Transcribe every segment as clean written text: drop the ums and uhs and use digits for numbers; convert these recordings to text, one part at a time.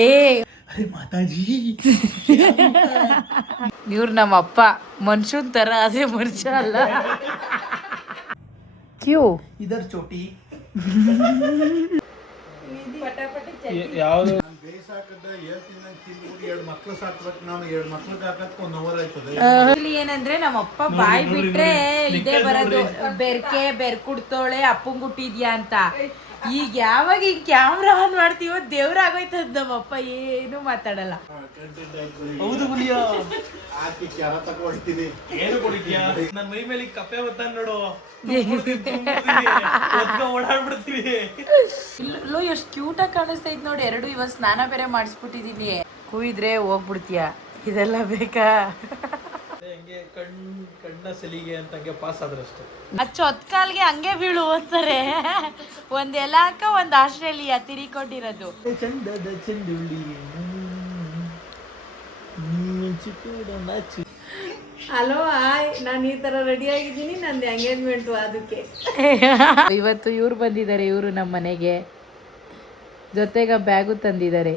ಏ ಅರೆ ಮಾತಾಜಿ ಇವ್ರು ನಮ್ಮ ಅಪ್ಪ ಮನುಷ್ಯನ್ ತರ ಅದೇ ಮನುಷ್ಯ ಅಲ್ಲ. ಕ್ಯೂ ಇದರ್ ಚೋಟಿ ಯಾವ್ದು ಬೇಸಾಕದ ಎರಡು ಮಕ್ಳು ಸಾಕ್ಬೇಕು. ನಾನು 2 ಮಕ್ಳಿಗೆ ಹಾಕಕ್ 1 ಅವರ್ ಆಯ್ತದೆ. ಏನಂದ್ರೆ ನಮ್ಮ ಅಪ್ಪ ಬಾಯ್ ಬಿಟ್ರೆ ಇದೇ ಬರೋದು, ಬೆರ್ಕೆ ಬೆರ್ಕುಡ್ತೋಳೆ ಅಪ್ಪಂಗ್ ಹುಟ್ಟಿದ್ಯಾ ಅಂತ. ಈಗ ಯಾವಾಗ ಈಗ ಕ್ಯಾಮ್ರಾ ಆನ್ ಮಾಡ್ತೀವೋ ದೇವ್ರಾಗೋಯ್ತದ ನಮ್ಮಪ್ಪ, ಏನು ಮಾತಾಡಲ್ಲ. ಹೌದು ಹುಲಿಯ ಹಾಕಿ ಕೆರ ತಗೊಳ್ತೀನಿ. ಏನು ಕೊಡಿದ್ಯಾ? ನನ್ನ ಮೈ ಮೇಲೆ ಕಪ್ಪೆ ಹೊತ್ತಾನ ನೋಡು, ಓಡಾಡ್ಬಿಡ್ತೀವಿ. ಇಲ್ಲೋ ಎಷ್ಟು ಕ್ಯೂಟಾಗಿ ಕಾಣಿಸ್ತೈತ್ ನೋಡಿ. ಎರಡು ಇವತ್ತು ಸ್ನಾನ ಬೇರೆ ಮಾಡಿಸ್ಬಿಟ್ಟಿದೀನಿ. ಕುಯ್ದ್ರೆ ಹೋಗ್ಬಿಡ್ತೀಯ, ಇದೆಲ್ಲ ಬೇಕಾ? ಹಂಗೆ ಕಣ್ಣ ಸಲಿಗೆ ಅಂತ ಹಂಗೆ ಪಾಸ್ ಆದ್ರಷ್ಟೇ. ಹೊತ್ ಕಾಲ್ಗೆ ಹಂಗೆ ಬೀಳು ಅಂತಾರೆ. ಒಂದ್ ಎಲಾಕ ಒಂದ್ ಆಸ್ಟ್ರೇಲಿಯಾ ತಿರಿಕೊಂಡಿರೋದು. ಚಂದದ ಚೆಂಡುಳ್ಳಿ ಹಲೋ ಹಾಯ್, ನಾನು ಈ ತರ ರೆಡಿ ಆಗಿದ್ದೀನಿ. ನಂದು ಎಂಗೇಜ್ಮೆಂಟು, ಅದಕ್ಕೆ ಇವತ್ತು ಇವ್ರು ಬಂದಿದ್ದಾರೆ. ಇವರು ನಮ್ಮ ಮನೆಗೆ ಜೊತೆಗ ಬ್ಯಾಗು ತಂದಿದ್ದಾರೆ.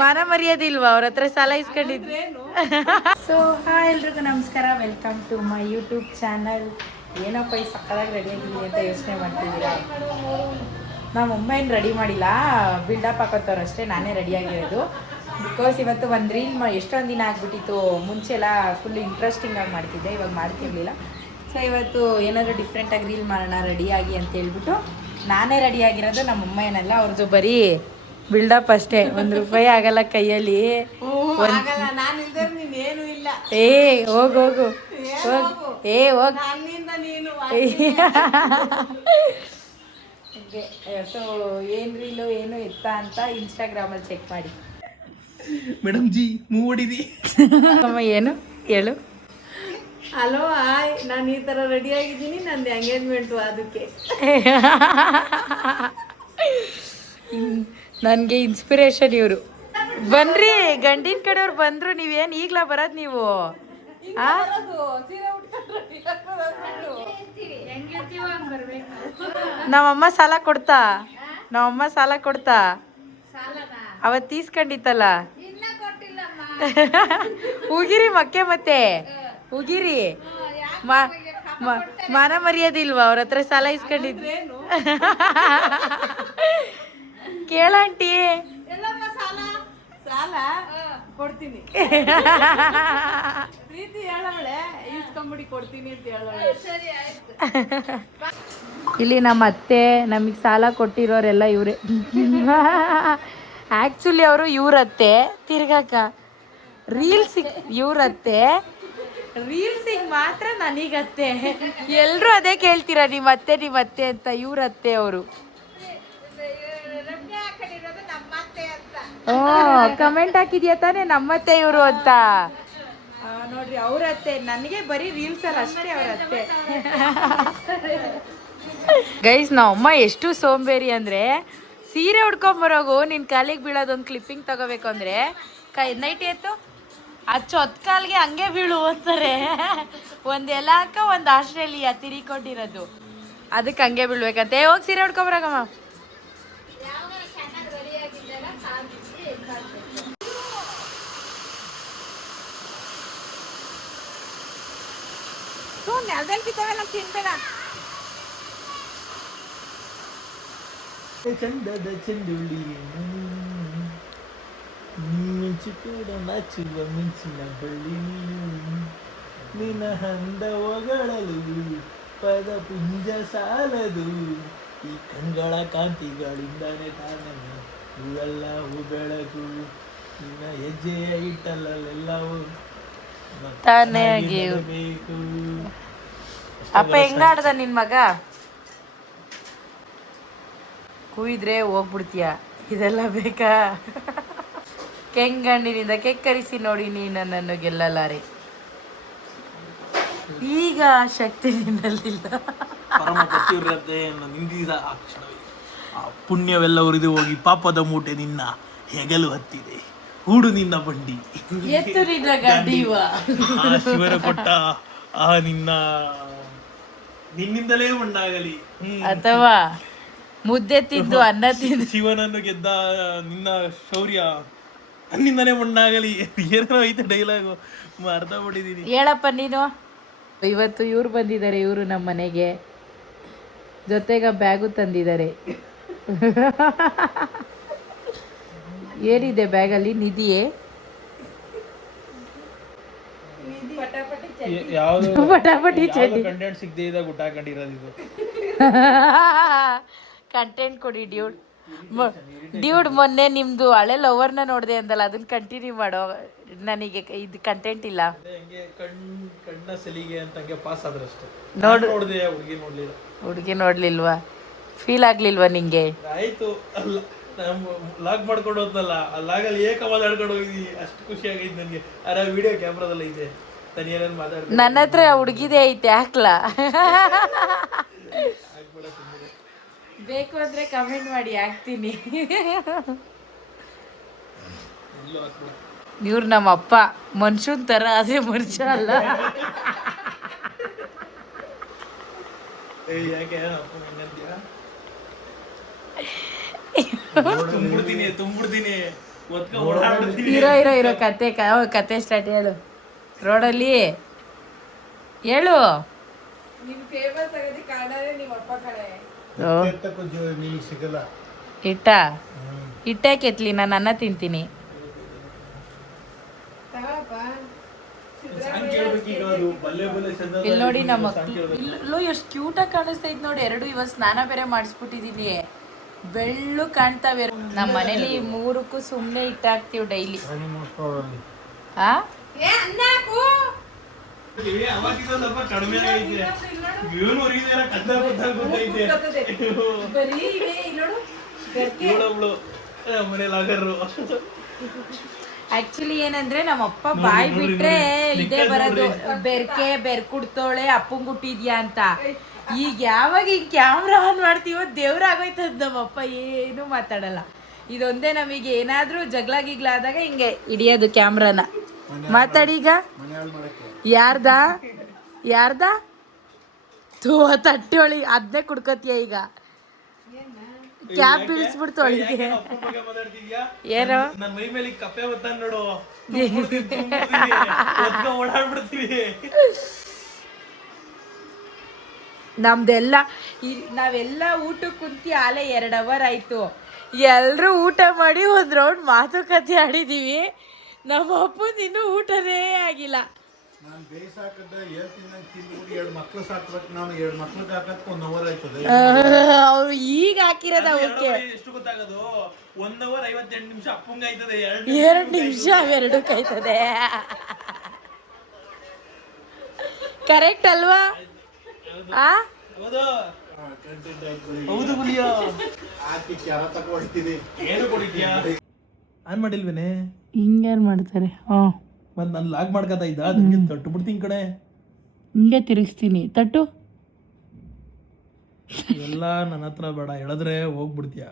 ಮಾನ ಮರ್ಯಾದಿಲ್ವಾ ಅವ್ರ ಹತ್ರ ಸಾಲ ಇಸ್ಕೊಂಡಿದ್ವಿ. ಸೊ ಹಾಯ್ ಎಲ್ರಿಗೂ ನಮಸ್ಕಾರ, welcome to my YouTube channel. ಏನಪ್ಪ ಈ ಸಕ್ಕದಾಗಿ ರೆಡಿ ಆಗಿದ್ದೀನಿ ಅಂತ ಯೋಚನೆ ಮಾಡ್ತಿದ್ದೀರಾ? ನಮ್ಮಮ್ಮ ಏನು ರೆಡಿ ಮಾಡಿಲ್ಲ, ಬಿಲ್ಡಪ್ ಹಾಕೋತವ್ರು ಅಷ್ಟೇ. ನಾನೇ ರೆಡಿ ಆಗಿರೋದು. ಬಿಕಾಸ್ ಇವತ್ತು ಒಂದು ರೀಲ್ ಎಷ್ಟೊಂದು ದಿನ ಆಗ್ಬಿಟ್ಟಿತ್ತು. ಮುಂಚೆಲ್ಲ ಫುಲ್ ಇಂಟ್ರೆಸ್ಟಿಂಗ್ ಆಗಿ ಮಾಡ್ತಿದ್ದೆ, ಇವಾಗ ಮಾಡ್ತಿರ್ಲಿಲ್ಲ. ಸೊ ಇವತ್ತು ಏನಾದರೂ ಡಿಫ್ರೆಂಟಾಗಿ ರೀಲ್ ಮಾಡೋಣ ರೆಡಿಯಾಗಿ ಅಂತ ಹೇಳ್ಬಿಟ್ಟು ನಾನೇ ರೆಡಿ ಆಗಿರೋದು. ನಮ್ಮಮ್ಮ ಏನಲ್ಲ, ಅವ್ರದ್ದು ಬರೀ ಬಿಲ್ಡಪ್ ಅಷ್ಟೇ. ₹1 ಆಗಲ್ಲ ಕೈಯಲ್ಲಿ. ನೀನೇನು ಇಲ್ಲ. ಏ ಹೋಗು ಹೋಗು ಏ ಹೋಗ್. ಸೊ ಏನು ರೀಲು ಏನು ಎತ್ತ ಅಂತ ಇನ್ಸ್ಟಾಗ್ರಾಮಲ್ಲಿ ಚೆಕ್ ಮಾಡಿ. ಮೇಡಮ್ ಜಿ ಮೂಡಿರಿ. ಅಮ್ಮ ಏನು ಹೇಳು? ಹಲೋ ಹಾಯ್, ನಾನು ಈ ತರ ರೆಡಿ ಆಗಿದ್ದೀನಿ. ನಂದು ಎಂಗೇಜ್ಮೆಂಟು, ಅದಕ್ಕೆ ನನಗೆ ಇನ್ಸ್ಪಿರೇಷನ್ ಇವರು. ಬನ್ರಿ, ಗಂಡಿನ ಕಡೆಯವ್ರು ಬಂದ್ರು. ನೀವೇನು ಈಗಲ ಬರೋದು ನೀವು? ನಮ್ಮಮ್ಮ ಸಾಲ ಕೊಡ್ತಾ? ನಮ್ಮಮ್ಮ ಸಾಲ ಕೊಡ್ತಾ? ಅವತ್ತು ತೀಸ್ಕೊಂಡಿತ್ತಲ್ಲ. ಉಗಿರಿ ಮಕ್ಕೆ, ಮತ್ತೆ ಉಗಿರಿ. ಮಾನ ಮರ್ಯಾದಿಲ್ವಾ ಅವ್ರ ಹತ್ರ ಸಾಲ ಇಸ್ಕೊಂಡಿದ್ವಿ? ಕೇಳಂಟಿ, ಸಾಲ ಕೊಡ್ತೀನಿ. ಪ್ರೀತಿ ಹೇಳವಳೆ, ಇಸ್ಕೊಂಬಿಡಿ ಕೊಡ್ತೀನಿ ಅಂತ ಹೇಳವಳೆ. ಇಲ್ಲಿ ನಮ್ಮ ಅತ್ತೆ ನಮಗೆ ಸಾಲ ಕೊಟ್ಟಿರೋರೆಲ್ಲ ಇವರೇ. ಆ್ಯಕ್ಚುಲಿ ಅವರು ಇವ್ರತ್ತೆ ತಿರ್ಗಾಕ ರೀಲ್ಸಿಗೆ ಇವ್ರತ್ತೆ, ರೀಲ್ಸಿಗೆ ಮಾತ್ರ ನನಗತ್ತೆ. ಎಲ್ಲರೂ ಅದೇ ಕೇಳ್ತೀರಾ, ನಿಮ್ಮ ಅತ್ತೆ ಅಂತ. ಇವ್ರತ್ತೆ ಅವರು. ಕಮೆಂಟ್ ಹಾಕಿದ್ಯಾ ತಾನೇ ನಮ್ಮತ್ತೆ ಇವರು ಅಂತ. ನೋಡ್ರಿ, ಅವ್ರತ್ತೆ. ನನಗೆ ಬರೀ ರೀಲ್ಸಲ್ಲಿ ಅಷ್ಟೇ ಅವ್ರತ್ತೆ. ಗೈಸ್, ನಾವಮ್ಮ ಎಷ್ಟು ಸೋಂಬೇರಿ ಅಂದರೆ, ಸೀರೆ ಉಡ್ಕೊಂಬರೋಗು ನಿನ್ನ ಕಾಲಿಗೆ ಬೀಳೋದೊಂದು ಕ್ಲಿಪ್ಪಿಂಗ್ ತಗೋಬೇಕು ಅಂದರೆ ನೈಟಿ ಎತ್ತು ಹೊತ್ ಕಾಲ್ಗೆ ಹಂಗೆ ಬೀಳು ಅಂತಾರೆ. ಒಂದು ಎಲಾಕ ಒಂದು ಆಸ್ಟ್ರೇಲಿಯಾ ತಿರಿಕೊಂಡಿರೋದು, ಅದಕ್ಕೆ ಹಂಗೆ ಬೀಳ್ಬೇಕಂತೆ. ಹೋಗಿ ಸೀರೆ ಉಡ್ಕೊಂಬರಾಗಮ್ಮ. ನೆಲದಲ್ಲಿ ಬಿದ್ದಾವೆಲ್ಲ ತಿನ್ಬೇಡ. ಚಂದದ ಚೆಂಡುಳ್ಳಿ ಮಿಂಚು ಕೂಡ ನಾಚುವ ಮಿಂಚಿನ ಬಳ್ಳಿ, ನಿನ್ನ ಹಂದ ಹೊಗಳಲು ಪದ ಪುಂಜ ಸಾಲದು, ಈ ಕಂಗಳ ಕಾಂತಿಗಳಿಂದಾನೆ ತಾನೇ ಹೂವೆಲ್ಲವೂ ಬೆಳಕು, ನಿನ್ನ ಹೆಜ್ಜೆಯ ಇಟ್ಟಲ್ಲೆಲ್ಲವೂ ತಾನೇ ಬೇಕು. ಅಪ್ಪ ಹೆಂಗಾಡ್ದ ನಿನ್ ಮಗ? ಕುಯ್ದ್ರೆ ಹೋಗ್ಬಿಡ್ತೀಯ, ಇದೆಲ್ಲ ಬೇಕಾ? ಕೆಂಗಣ್ಣಿನಿಂದ ಕೆಕ್ಕರಿಸಿ ನೋಡಿ ನೀ ನನ್ನನ್ನು ಗೆಲ್ಲಲಾರೆ. ಈಗ ಶಕ್ತಿ ನಿನ್ನಲ್ಲಿಲ್ಲ. ಪರಮ ಪತಿವ್ರತೆಯನ್ನು ನಿಂದಿದ ಆ ಕ್ಷಣವೇ ಆ ಪುಣ್ಯವೆಲ್ಲ ಉರಿದು ಹೋಗಿ ಪಾಪದ ಮೂಟೆ ನಿನ್ನ ಹೆಗಲು ಹತ್ತಿದೆ. ಹೂಡು ನಿನ್ನ ಬಂಡಿ, ಎತ್ತು ನಿನ್ನ ಗಂಡಿವ. ಶಿವನ ಕೊಟ್ಟ ನಿನ್ನಿಂದಲೇ ಉಂಡಾಗಲಿ. ಅಥವಾ ಮುದ್ದೆ ತಿಂದು ಅನ್ನ ತಿಂದು ಶಿವನನ್ನು ಗೆದ್ದ ನಿನ್ನ ಶೌರ್ಯ ಅನ್ನಿಂದನೇ ಮಣ್ಣಾಗಲಿ ಏನೋ ಐತೆ ಡೈಲಾಗು ಅರ್ಥ ಬಿಟ್ಟಿದ್ದೀನಿ. ಹೇಳಪ್ಪ ನೀನು. ಇವತ್ತು ಇವ್ರು ಬಂದಿದ್ದಾರೆ, ಇವರು ನಮ್ಮ ಮನೆಗೆ, ಜೊತೆಗೆ ಬ್ಯಾಗು ತಂದಿದ್ದಾರೆ. ಏನಿದೆ ಬ್ಯಾಗಲ್ಲಿ? ನಿಧಿಯೇ? ಯಾವ್ದು ಪಟಾಪಟಿ ಚಡ್ಡಿ. ಕಂಟೆಂಟ್ ಸಿಗದೆ ಇದ್ದಾಗ ಊಟ ಹಾಕೊಂಡಿರೋದು ಇದು. ಕಂಟೆಂಟ್ ಕೊಡಿ ಡ್ಯೂಡ್. ಡ್ಯೂಡ್ ಮೊನ್ನೆ ನಿಮ್ದು ಹಳೆ ಲವರ್ನ ನೋಡಿದೆ ಅಂದಲ್ಲ, ಅದನ್ನ ಕಂಟಿನ್ಯೂ ಮಾಡೋ. ನನಗೆ ಇದು ಕಂಟೆಂಟ್ ಇಲ್ಲ. ಹಂಗೆ ಕಣ್ಣ ಸಲಿಗೆ ಅಂತ ಹಂಗೆ ಪಾಸ್ ಆದ್ರಷ್ಟೇ. ನೋಡಿದೆ, ಹುಡುಗಿ ನೋಡ್ಲಿಲ್ಲ. ಹುಡುಗಿ ನೋಡ್ಲಿಲ್ವಾ? ಫೀಲ್ ಆಗ್ಲಿಲ್ವಾ ನಿಂಗೆ? ಆಯ್ತು, ಅಲ್ಲ ಲಾಗ್ ಮಾಡ್ಕೊಂಡು ಹೋದ್ನಲ್ಲ, ಆ ಲಾಗಲ್ಲಿ ಮಾತಾಡ್ಕೊಂಡು ಹೋಗಿದ್ವಿ, ಅಷ್ಟು ಖುಷಿ ಆಗೈತೆ ನನಗೆ. ಅರೆ ವಿಡಿಯೋ ಕ್ಯಾಮ್ರಾದಲ್ಲ ಐತೆ, ನಾನು ಏನೇನು ಮಾತಾಡ್ತೀನಿ. ನನ್ನ ಹತ್ರ ಹುಡುಗಿದೇ ಐತೆ, ಹಾಕ್ಲಾ? ಬೇಕು ಅಂದ್ರೆ ಕಮೆಂಟ್ ಮಾಡಿ, ಹಾಕ್ತೀನಿ. ಇವ್ರು ನಮ್ಮ ಅಪ್ಪ ಮನುಷ್ಯನ್ ತರ, ಅದೇ ಮನುಷ್ಯ ಅಲ್ಲ. ಯಾಕೆ ತುಂಬಿಡ್ತೀನಿ ಇರೋ ಇರೋ ಇರೋ ಕತೆ ಸ್ಟಾರ್ಟ್ ಹೇಳು. ರೋಡಲ್ಲಿ ಹೇಳು. ಸಿಗಲ್ಲ. ಇಟ್ಟಾಕೆ ಎತ್ಲಿ, ನಾನು ಅನ್ನ ತಿಂತೀನಿ. ಇಲ್ಲಿ ನೋಡಿ ನಮ್ಮ ಮಕ್ಕಳು ಎಷ್ಟು ಕ್ಯೂಟಾಗಿ ಕಾಣಿಸ್ತೈತ್ ನೋಡಿ. ಎರಡು ಇವತ್ತು ಸ್ನಾನ ಬೇರೆ ಮಾಡಿಸ್ಬಿಟ್ಟಿದೀನಿ, ಬೆಳ್ಳು ಕಾಣ್ತಾವೆ. ನಮ್ಮ ಮನೇಲಿ 3ಕ್ಕೂ ಸುಮ್ಮನೆ ಇಟ್ಟಾಕ್ತಿವಿ ಡೈಲಿ. ಆ ಆಕ್ಚುಲಿ ಏನಂದ್ರೆ ನಮ್ಮಪ್ಪ ಬಾಯ್ ಬಿಟ್ರೆ ಇದೇ ಬರೋದು, ಬೆರ್ಕುಡ್ತೋಳೆ ಅಪ್ಪಂಗ್ ಹುಟ್ಟಿದ್ಯಾ ಅಂತ. ಈಗ ಯಾವಾಗ ಈ ಕ್ಯಾಮ್ರಾ ಆನ್ ಮಾಡ್ತೀವೋ ದೇವ್ರಾಗೋಯ್ತದ. ನಮ್ಮಪ್ಪ ಏನು ಮಾತಾಡಲ್ಲ. ಇದೊಂದೇ ನಮಗೆ ಏನಾದ್ರೂ ಜಗಳ ಗಿಗ್ಲ ಆದಾಗ ಹಿಂಗೆ ಹಿಡಿಯೋದು ಕ್ಯಾಮ್ರಾನ. ಮಾತಾಡಿ ಈಗ. ಯಾರ್ದ ತಟ್ಟೊಳಿ ಅದನ್ನೇ ಕುಡ್ಕೋತೀಯ ಈಗ. ಕ್ಯಾಬ್ ಬೀಳ್ಸ್ಬಿಡ್ತು ಒಳಗೆ. ಏನೋ ನನ್ನ ಮೈ ಮೇಲೆ ಕಪ್ಪೆ ಬತ್ತಾನ ನೋಡು, ಓಡಾಡ್ಬಿಡ್ತೀವಿ. ನಮ್ದೆಲ್ಲ ನಾವೆಲ್ಲ ಊಟಕ್ಕೆ ಕುಂತಿ ಆಲೆ 2 ಅವರ್ ಆಯ್ತು. ಎಲ್ರು ಊಟ ಮಾಡಿ ಒಂದ್ ರೌಂಡ್ ಮಾತುಕತೆ ಆಡಿದೀವಿ. ನಮ್ಮ ಅಪ್ಪಂದು ಇನ್ನೂ ಊಟನೇ ಆಗಿಲ್ಲ. ನಾನು ಬೇಯಿಸಾಕದ 7 ತಿಂಗಳು ತಿಂದು 2 ಮಕ್ಳು ಸಾಕ್ಬೇಕು. ನಾನು 2 ಮಕ್ಳಿಗೆ ಹಾಕಕ್ಕೆ 1 ಅವರ್ ಆಯ್ತದೆ. ಅವ್ರು ಈಗ ಹಾಕಿರೋದು ಅವಕ್ಕೆ ಎಷ್ಟು ಗೊತ್ತಾಗೋದು? 1 ಅವರ್ 58 ನಿಮಿಷ ಅಪ್ಪಂಗ ಆಯ್ತದೆ, 2 ನಿಮಿಷ ಅವೆರಡಕ್ಕೆ ಆಯ್ತದೆ. ಕರೆಕ್ಟ್ ಅಲ್ವಾ? ಹೌದು ಬುಲಿಯ. ಹಾಕಿ ಕ್ಯಾರ ತಗೊಳ್ತೀನಿ. ಏನು ಕೊಡಿದ್ಯಾ? ಆನ್ ಮಾಡಿಲ್ವೇನೆ? ಹಿಂಗ್ಯಾರು ಮಾಡ್ತಾರೆ? ಮತ್ತೆ ನಾನು ಲಾಗ್ ಮಾಡ್ಕೊತಾ ಇದ್ದ, ಅದಕ್ಕೆ ತಟ್ಟು ಬಿಡ್ತೀನಿ ಕಡೆ. ಹಿಂಗೆ ತಿರುಗಿಸ್ತೀನಿ, ತಟ್ಟು. ಎಲ್ಲ ನನ್ನ ಹತ್ರ ಬೇಡ, ಹೇಳಿದ್ರೆ ಹೋಗ್ಬಿಡ್ತೀಯ.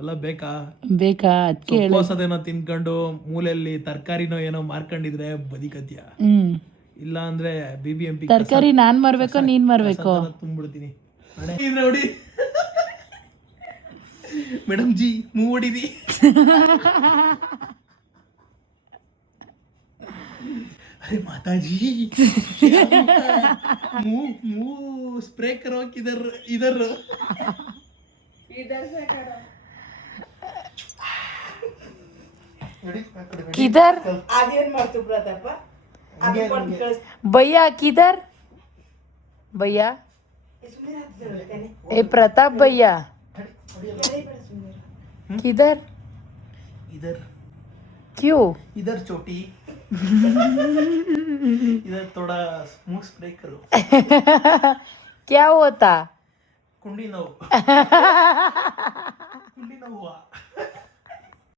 ಎಲ್ಲ ಬೇಕಾ? ಅದಕ್ಕೆ ಉಪವಾಸದೇನೋ ತಿನ್ಕೊಂಡು ಮೂಲೆಯಲ್ಲಿ ತರಕಾರಿನೋ ಏನೋ ಮಾರ್ಕೊಂಡಿದ್ರೆ ಬದಿಕತ್ಯ. ಇಲ್ಲ ಅಂದ್ರೆ BBMP ತರಕಾರಿ ನಾನ್ ಮಾರ್ಬೇಕೋ ನೀನ್ ಮಾರ್ಬೇಕೋ? ತುಂಬಿಡ್ತೀನಿ ನೋಡಿ. ಮೇಡಮ್ ಜಿ ಮೂವ್ ಹೊಡಿದಿ. अरे माता जी मुंह स्प्रे करो किधर इधर इधर से करो. किधर ಅದೇನ್ ಮಾಡ್ತು ಪ್ರತಾಪ? भैया किधर? भैया ए प्रताप भैया किधर? इधर क्यों? इधर चोटी. इधर थोड़ा मुंह स्प्रे करो. क्या होता? कुंडी नौ. कुंडी नौ हुआ.